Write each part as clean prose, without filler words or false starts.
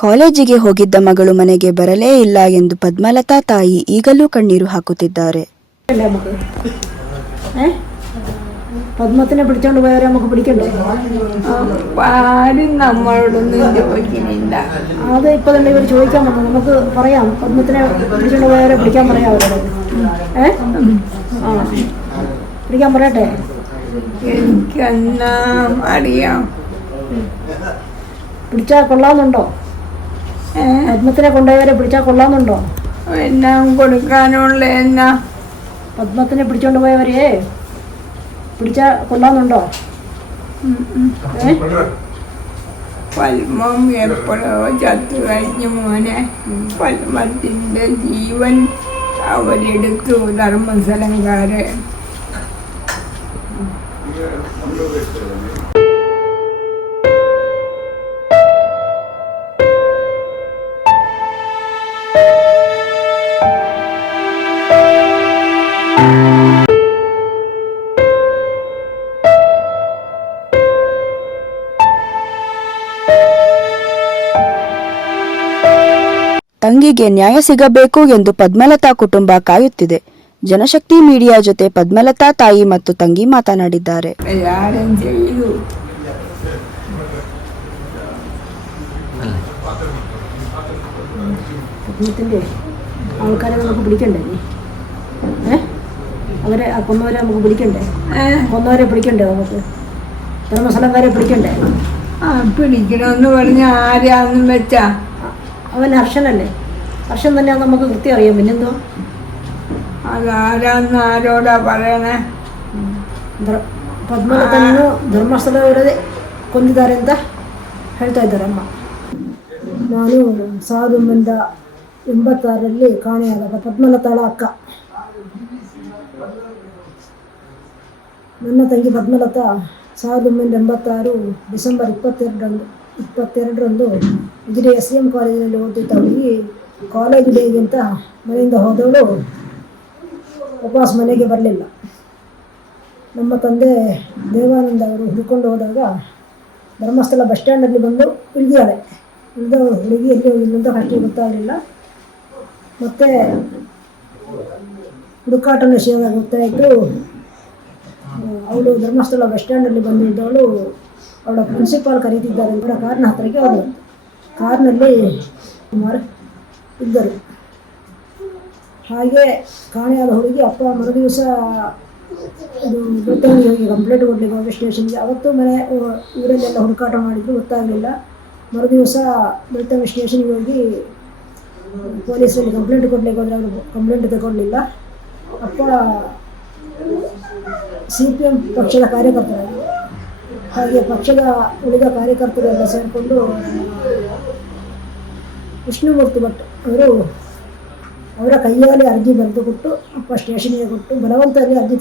ಕಾಲೇಜಿಗೆ ಹೋಗಿದ್ದ ಮಗಳು ಮನೆಗೆ ಬರಲೇ ಇಲ್ಲ ಎಂದು ಪದ್ಮಲತಾ ತಾಯಿ ಈಗಲೂ കണ്ണീರು ಹಾಕುತ್ತಿದ್ದಾರೆ. പദ്മത്തിനെ പിടിച്ചോണ്ട് പോയവരെ നമുക്ക് പിടിക്കണ്ടേ? ആരും നമ്മളോടൊന്നും ചോദിക്കുന്നില്ല. അത് ഇപ്പൊ തന്നെ ഇവർ ചോദിക്കാൻ പറ്റും. നമുക്ക് പറയാം, പദ്മത്തിനെ പിടിച്ചോണ്ട് പോയവരെ പിടിക്കാൻ പറയാം അവരോട്. പിടിക്കാൻ പറയട്ടെ? എനിക്കെന്നാ അറിയാം. പിടിച്ചാൽ കൊള്ളാമെന്നുണ്ടോ? പദ്മത്തിനെ കൊണ്ടുപോയവരെ പിടിച്ചാൽ കൊള്ളാമെന്നുണ്ടോ? എന്നാ കൊടുക്കാനുള്ള എന്നാ? പദ്മത്തിനെ പിടിച്ചോണ്ട് പോയവരെ പിടിച്ചാൽ കൊള്ളാമെന്നുണ്ടോ? പത്മം എപ്പോഴോ ചത്തു കഴിഞ്ഞു മോനെ. പത്മത്തിൻ്റെ ജീവൻ അവരെടുത്തു ധർമ്മസ്ഥലംകാര്. ತಂಗಿಗೆ ನ್ಯಾಯ ಸಿಗಬೇಕು ಎಂದು ಪದ್ಮಲತಾ ಕುಟುಂಬ ಕಾಯುತ್ತಿದೆ. ಜನಶಕ್ತಿ ಮೀಡಿಯಾ ಜೊತೆ ಪದ್ಮಲತಾ ತಾಯಿ ಮತ್ತು ತಂಗಿ ಮಾತನಾಡಿದ್ದಾರೆ. എല്ലാവരും ചെയ്തു. പദ്മത്തിൻ്റെ ആൾക്കാരെ നമുക്ക് പിടിക്കണ്ടേ? അവരെ കൊന്നവരെ നമുക്ക് പിടിക്കണ്ടേ? കൊന്നവരെ പിടിക്കണ്ടേ? നമുക്ക് ധർമ്മസ്ഥലംകാരെ പിടിക്കണ്ടേ? പിടിക്കണമെന്ന് പറഞ്ഞ ആരാന്നും വെച്ചാ? അവൻ ഹർഷനല്ലേ? ഹർഷൻ തന്നെയാണ് നമുക്ക് കൃത്യം അറിയാം. പിന്നെന്തോ? അതാരാന്ന് ആരോടാ പറയണേ? ಪದ್ಮಲತನ್ನು ಧರ್ಮಸ್ಥಳದವರೇ ಕೊಂದಿದ್ದಾರೆ ಅಂತ ಹೇಳ್ತಾ ಇದ್ದಾರೆ ಅಮ್ಮ. ನಾನು 1986ರಲ್ಲಿ ಕಾಣೆಯಾದ ಪದ್ಮಲತಾಳ ಅಕ್ಕ. ನನ್ನ ತಂಗಿ ಪದ್ಮಲತಾ 1986 ಡಿಸೆಂಬರ್ 22ರಂದು ಉಜಿರೆ SEM ಕಾಲೇಜಿನಲ್ಲಿ ಓದುತ್ತಿದ್ದಳು. ಈ ಕಾಲೇಜು ಡೇಗೆ ಅಂತ ಮನೆಯಿಂದ ಹೋದವಳು ವಾಪಸ್ ಮನೆಗೆ ಬರಲಿಲ್ಲ. ನಮ್ಮ ತಂದೆ ದೇವಾನಂದ ಅವರು ಹುಡ್ಕೊಂಡು ಹೋದಾಗ ಧರ್ಮಸ್ಥಳ ಬಸ್ ಸ್ಟ್ಯಾಂಡಲ್ಲಿ ಬಂದು ಇಳಿದಿದ್ದಾಳೆ. ಇಳಿದವಳು ಹುಡುಗಿ ಎಲ್ಲಿ ಹೋಗಿಲ್ಲ ಅಂತ ಅಷ್ಟೇ ಗೊತ್ತಾಗಲಿಲ್ಲ. ಮತ್ತು ಹುಡುಕಾಟ ವಿಷಯದಾಗ ಗೊತ್ತಾಯಿತು. ಅವಳು ಧರ್ಮಸ್ಥಳ ಬಸ್ ಸ್ಟ್ಯಾಂಡಲ್ಲಿ ಬಂದಿದ್ದವಳು ಅವಳ ಪ್ರಿನ್ಸಿಪಾಲ್ ಕರೀತಿದ್ದಾರೆ ಅಂತ ಕಾರ್ನ ಹತ್ತಿರಕ್ಕೆ ಹೋದಳು. ಕಾರ್ನಲ್ಲಿ ಸುಮಾರು ಇದ್ದರು. ಹಾಗೆ ಕಾಣೆಯಾದ ಹುಡುಗಿ ಅಪ್ಪ ಮರುದಿವಸ ಇದು ಬೆಳ್ತಂಗಡಿಗೆ ಹೋಗಿ ಕಂಪ್ಲೇಂಟ್ ಕೊಡಲಿಕ್ಕೆ ಹೋಗಿ ಸ್ಟೇಷನ್ಗೆ. ಅವತ್ತು ಮನೆ ಊರಲ್ಲೆಲ್ಲ ಹುಡುಕಾಟ ಮಾಡಿದ್ರು, ಗೊತ್ತಾಗಲಿಲ್ಲ. ಮರುದಿವಸ ಬೆಳ್ತಂಗಡಿ ಸ್ಟೇಷನ್ಗೆ ಹೋಗಿ ಪೊಲೀಸರಲ್ಲಿ ಕಂಪ್ಲೇಂಟ್ ಕೊಡಲಿಕ್ಕೆ ಹೋದರೆ ಅವರು ಕಂಪ್ಲೇಂಟ್ ತಗೊಳ್ಳಿಲ್ಲ. ಅಪ್ಪ CPM ಪಕ್ಷದ ಕಾರ್ಯಕರ್ತರಾಗಿದ್ದರು. ಹಾಗೆ ಪಕ್ಷದ ಉಳಿದ ಕಾರ್ಯಕರ್ತರೆಲ್ಲ ಸೇರಿಕೊಂಡು ವಿಷ್ಣುಮೂರ್ತಿ ಭಟ್ ಅವರು ಅವರ ಕೈಯಲ್ಲಿ ಅರ್ಜಿ ಬರೆದು ಕೊಟ್ಟು ಅಪ್ಪ ಸ್ಟೇಷನ್ಗೆ ಕೊಟ್ಟು ಬಲವಂತವಾಗಿ ಅರ್ಜಿ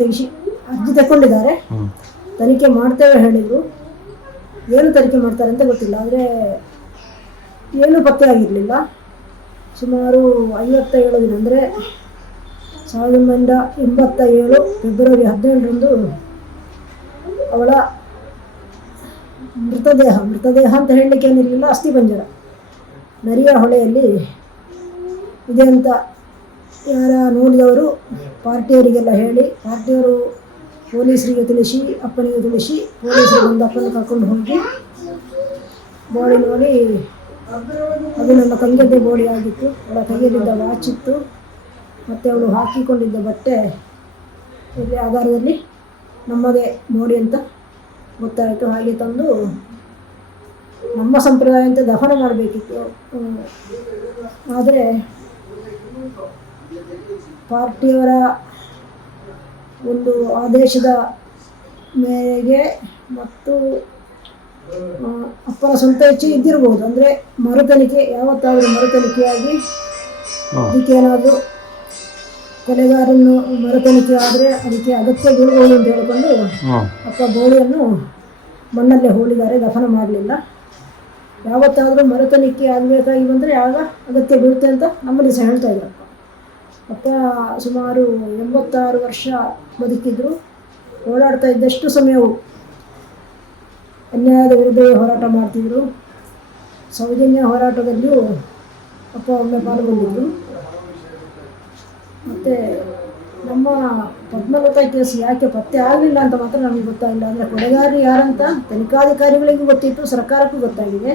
ತಗೊಂಡಿದ್ದಾರೆ. ತನಿಖೆ ಮಾಡ್ತೇವೆ ಹೇಳಿದರು. ಏನು ತನಿಖೆ ಮಾಡ್ತಾರೆ ಅಂತ ಗೊತ್ತಿಲ್ಲ. ಆದರೆ ಏನೂ ಪತ್ತೆ ಆಗಿರಲಿಲ್ಲ. ಸುಮಾರು 57 ದಿನ, ಅಂದರೆ 1987 ಫೆಬ್ರವರಿ 17ರಂದು ಅವಳ ಮೃತದೇಹ ಅಂತ ಹೇಳಲಿಕ್ಕೆ ಏನಿರಲಿಲ್ಲ, ಅಸ್ಥಿಪಂಜರ ನರಿಯ ಹೊಳೆಯಲ್ಲಿ ಇದೆ ಅಂತ ಯಾರ ನೋಡಿದವರು ಪಾರ್ಟಿಯವರಿಗೆಲ್ಲ ಹೇಳಿ, ಪಾರ್ಟಿಯವರು ಪೊಲೀಸರಿಗೆ ತಿಳಿಸಿ, ಅಪ್ಪನಿಗೆ ತಿಳಿಸಿ, ಪೊಲೀಸರು ಬಂದು ಅಪ್ಪನ ಕರ್ಕೊಂಡು ಹೋಗಿ ಬಾಡಿ ನೋಡಿ, ಅದು ನನ್ನ ತಂಗಿಯದ್ದೇ ಬಾಡಿ ಆಗಿತ್ತು. ಅವಳ ಕೈಯಲ್ಲಿದ್ದ ವಾಚ್ ಇತ್ತು ಮತ್ತು ಅವಳು ಹಾಕಿಕೊಂಡಿದ್ದ ಬಟ್ಟೆ ಇಲ್ಲಿ ಆಧಾರದಲ್ಲಿ ನಮ್ಮದೇ ಬಾಡಿ ಅಂತ ಗೊತ್ತಾಯಿತು. ಹಾಗೆ ತಂದು ನಮ್ಮ ಸಂಪ್ರದಾಯ ಅಂತ ದಫನ ಮಾಡಬೇಕಿತ್ತು. ಆದರೆ ಪಾರ್ಟಿಯವರ ಒಂದು ಆದೇಶದ ಮೇರೆಗೆ ಮತ್ತು ಅಪ್ಪನ ಸ್ವಂತ ಇಚ್ಛೆ ಇದ್ದಿರ್ಬೋದು. ಅಂದರೆ ಮರುತನಿಖೆ, ಯಾವತ್ತಾದರೂ ಮರುತನಿಖೆಯಾಗಿ ಅದಕ್ಕೇನಾದರೂ ಕೊಲೆಗಾರನ್ನು ಮರುತನಿಖೆ ಆದರೆ ಅದಕ್ಕೆ ಅಗತ್ಯ ಬೀಳ್ಬೋದು ಅಂತ ಹೇಳಿಕೊಂಡು ಅಪ್ಪ ಬೋಳಿಯನ್ನು ಮಣ್ಣಲ್ಲೇ ಹೂಳಿದ್ದಾರೆ, ದಫನ ಮಾಡಲಿಲ್ಲ. ಯಾವತ್ತಾದರೂ ಮರುತನಿಖೆ ಆಗಬೇಕಾಗಿ ಬಂದರೆ ಆಗ ಅಗತ್ಯ ಬೀಳುತ್ತೆ ಅಂತ ನಮ್ಮಲ್ಲಿ ಸಹ ಹೇಳ್ತಾ ಇದ್ರಪ್ಪ. ಅಪ್ಪ ಸುಮಾರು 86 ವರ್ಷ ಬದುಕಿದ್ರು. ಓಡಾಡ್ತಾ ಇದ್ದಷ್ಟು ಸಮಯವು ಅನ್ಯಾಯದ ವಿರುದ್ಧ ಹೋರಾಟ ಮಾಡ್ತಿದ್ರು. ಸೌಜನ್ಯ ಹೋರಾಟದಲ್ಲಿಯೂ ಅಪ್ಪ ಒಮ್ಮೆ ಪಾಲ್ಗೊಂಡಿದ್ದರು. ಮತ್ತು ನಮ್ಮ ಪದ್ಮಲತಾ ಕೇಸ್ ಯಾಕೆ ಪತ್ತೆ ಆಗಲಿಲ್ಲ ಅಂತ ಮಾತ್ರ ನಮಗೆ ಗೊತ್ತಾಗಿಲ್ಲ. ಅಂದರೆ ಕೊಲೆಗಾರರು ಯಾರಂತ ತನಿಖಾಧಿಕಾರಿಗಳಿಗೂ ಗೊತ್ತಿತ್ತು, ಸರ್ಕಾರಕ್ಕೂ ಗೊತ್ತಾಗಿದೆ.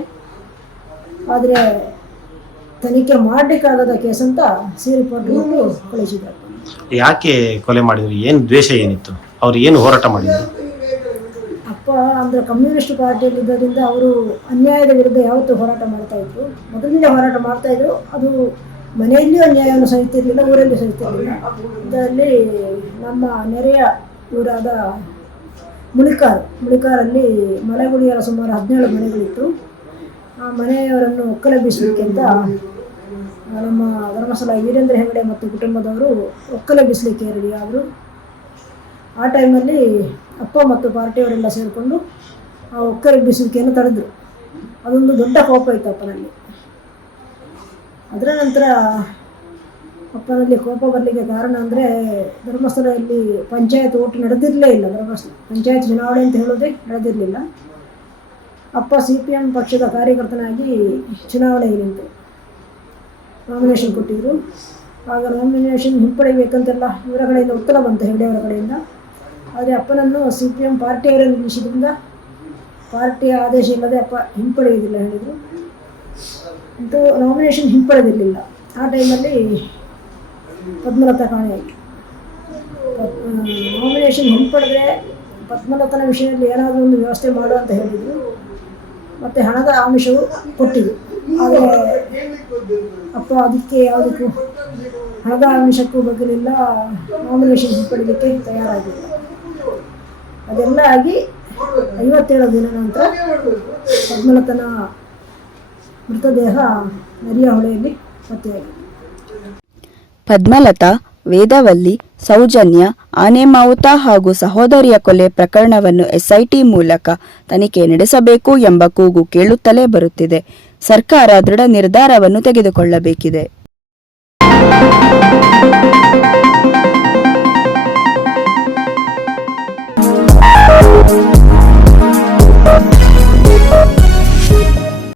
ಆದರೆ ತನಿಖೆ ಮಾಡಲಿಕ್ಕಾಗದ ಕೇಸ್ ಅಂತ ಸಿ ರಿಪೋರ್ಟ್ ಕಳಿಸಿದ್ದಾರೆ. ಯಾಕೆ ಕೊಲೆ ಮಾಡಿದ್ರು? ಏನು ದ್ವೇಷ ಏನಿತ್ತು? ಅವ್ರು ಏನು ಹೋರಾಟ ಮಾಡಿದ್ರು? ಅಪ್ಪ ಅಂದರೆ ಕಮ್ಯುನಿಸ್ಟ್ ಪಾರ್ಟಿಯಲ್ಲಿದ್ದರಿಂದ ಅವರು ಅನ್ಯಾಯದ ವಿರುದ್ಧ ಯಾವತ್ತೂ ಹೋರಾಟ ಮಾಡ್ತಾಯಿದ್ರು. ಮೊದಲಿಂದ ಹೋರಾಟ ಮಾಡ್ತಾಯಿದ್ರು. ಅದು ಮನೆಯಲ್ಲಿಯೂ ಅನ್ಯಾಯವನ್ನು ಸಹಿತಿರಲಿಲ್ಲ, ಊರಲ್ಲಿ ಸಹಿತಿರಲಿಲ್ಲ. ಇದರಲ್ಲಿ ನಮ್ಮ ನೆರೆಯ ಊರಾದ ಮುಳಿಕಾರಲ್ಲಿ ಮಲೆಗುಡಿಯರ ಸುಮಾರು 17 ಮನೆಗಳಿತ್ತು. ಆ ಮನೆಯವರನ್ನು ಒಕ್ಕಲೆಬ್ಬಿಸಲಿಕ್ಕೆ ಅಂತ ನಮ್ಮ ಧರ್ಮಸ್ಥಳ ವೀರೇಂದ್ರ ಹೆಗಡೆ ಮತ್ತು ಕುಟುಂಬದವರು ಒಕ್ಕಲೆಬ್ಬಿಸಲಿಕ್ಕೆ ರೆಡಿಯಾದರು. ಆ ಟೈಮಲ್ಲಿ ಅಪ್ಪ ಮತ್ತು ಪಾರ್ಟಿಯವರೆಲ್ಲ ಸೇರಿಕೊಂಡು ಆ ಒಕ್ಕಲೆಬ್ಬಿಸುವಿಕೆಯನ್ನು ತಡೆದರು. ಅದೊಂದು ದೊಡ್ಡ ಕೋಪ ಇತ್ತು ಅಪ್ಪನಲ್ಲಿ. ಅದರ ನಂತರ ಅಪ್ಪನಲ್ಲಿ ಕೋಪ ಬರಲಿಕ್ಕೆ ಕಾರಣ ಅಂದರೆ ಧರ್ಮಸ್ಥಳದಲ್ಲಿ ಪಂಚಾಯತ್ ಓಟು ನಡೆದಿರಲೇ ಇಲ್ಲ. ಪಂಚಾಯತ್ ಚುನಾವಣೆ ಅಂತ ಹೇಳೋದೇ ನಡೆದಿರಲಿಲ್ಲ. ಅಪ್ಪ CPM ಪಕ್ಷದ ಕಾರ್ಯಕರ್ತನಾಗಿ ಚುನಾವಣೆಗೆ ನಿಂತು ನಾಮಿನೇಷನ್ ಕೊಟ್ಟಿದ್ದರು. ಆಗ ನಾಮಿನೇಷನ್ ಹಿಂಪಡೆಯಬೇಕಂತೆಲ್ಲ ಇವರ ಕಡೆಯಿಂದ ಉತ್ತರ ಬಂತು, ಹೆಗಡೆಯವರ ಕಡೆಯಿಂದ. ಆದರೆ ಅಪ್ಪನನ್ನು CPM ಪಾರ್ಟಿಯವರನ್ನು ನಿಲ್ಲಿಸಿದ್ರಿಂದ ಪಾರ್ಟಿಯ ಆದೇಶ ಇಲ್ಲದೆ ಅಪ್ಪ ಹಿಂಪಡೆಯುವುದಿಲ್ಲ ಹೇಳಿದರು. ಅಂತೂ ನಾಮಿನೇಷನ್ ಹಿಂಪಡೆದಿರಲಿಲ್ಲ. ಆ ಟೈಮಲ್ಲಿ ಪದ್ಮಲತಾ ಕಾಣೆಯಾಯಿತು. ನಾಮಿನೇಷನ್ ಹಿಂಪಡೆದ್ರೆ ಪದ್ಮಲತನ ವಿಷಯದಲ್ಲಿ ಏನಾದರೂ ಒಂದು ವ್ಯವಸ್ಥೆ ಮಾಡು ಅಂತ ಹೇಳಿದರು. ಮತ್ತು ಹಣದ ಆಮಿಷವು ಕೊಟ್ಟಿದ್ದು. ಆದರೆ ಅಪ್ಪ ಅದಕ್ಕೆ ಯಾವುದಕ್ಕೂ ಹಣದ ಆಮಿಷಕ್ಕೂ ಬಗ್ಗಲಿಲ್ಲ, ನಾಮಿನೇಷನ್ ಹಿಂಪಡೀಲಿಕ್ಕೆ ತಯಾರಾಗಿಲ್ಲ. ಅದೆಲ್ಲ ಆಗಿ 57 ದಿನ ನಂತರ ಪದ್ಮಲತನ ಮೃತದೇಹ ನರಿಯ ಹೊಳೆಯಲ್ಲಿ ಪತ್ತೆಯಾಗಿದೆ. ಪದ್ಮಲತಾ, ವೇದವಲ್ಲಿ, ಸೌಜನ್ಯ, ಆನೆ ಮಾವುತ ಹಾಗೂ ಸಹೋದರಿಯ ಕೊಲೆ ಪ್ರಕರಣವನ್ನು SIT ಮೂಲಕ ತನಿಖೆ ನಡೆಸಬೇಕು ಎಂಬ ಕೂಗು ಕೇಳುತ್ತಲೇ ಬರುತ್ತಿದೆ. ಸರ್ಕಾರ ದೃಢ ನಿರ್ಧಾರವನ್ನು ತೆಗೆದುಕೊಳ್ಳಬೇಕಿದೆ.